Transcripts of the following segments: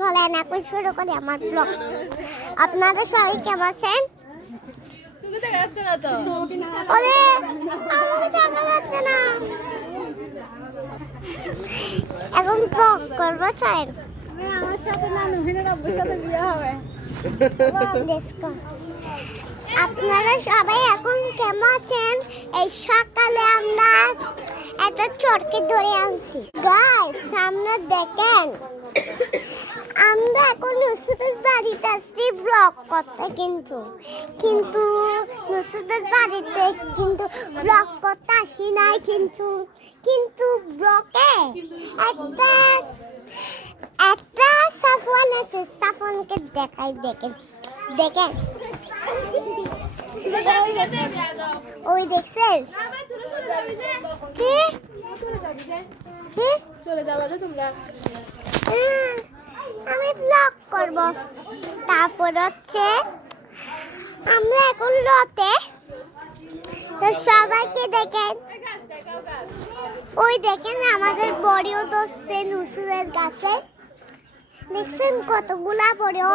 চলেন এখন শুরু করি আমার ব্লগ। আপনারা সবাই কেমন আছেন? দেখা যাচ্ছে না তো। ওরে আমাকে দেখা যাচ্ছে না। এখন ব্লগ করবো চলেন। আমার সাথে না নুহিনের আব্বুর সাথে বিয়ে হবে। Let's go. আপনারা সবাই এখন কেমন আছেন? এই সকালে আমরা একটা চরকে ধরে আনছি গাইস, সামনে দেখেন আমরা এখন নুসুদের বাড়িতে আসছি ব্লগ করতে, কিন্তু নুসুদের বাড়িতে ব্লগ করতে আসি নাই, কিন্তু ব্লগে একটা একটা সাফওয়ান আছে, সাফওয়ানকে দেখাই, দেখেন ওই দেখছেন কি চলে যাবা যে তোমরা। আমি ব্লগ করব। তারপর হচ্ছে আমরা এখন রতে, তো সবাইকে দেখেন, ওই দেখেন আমাদের বড়িও ধরছে নুসুরের গাছে, দেখছেন কতগুলা বড়িও,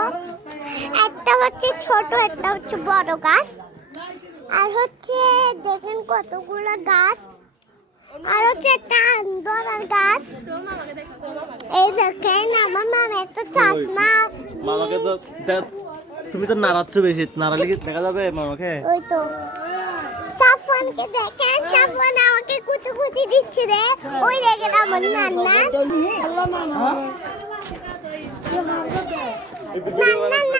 একটা হচ্ছে ছোট একটা হচ্ছে বড় গাছ, আর হচ্ছে দেখেন কতগুলা গাছ, আর হচ্ছে একটা আন্দোলন গাছ। এই দেখেন আমার মামা একটা চশমা। মামাকে তো তুমি তো নাড়াচ্ছ বেশি, নাড়ালে কি দেখা যাবে মামাকে? ওই তো সাফওয়ানকে দেখেন, সাফওয়ান আমাকে কুতুকুতি দিচ্ছে রে, ওই দেখেন আমার নান্না। নান্না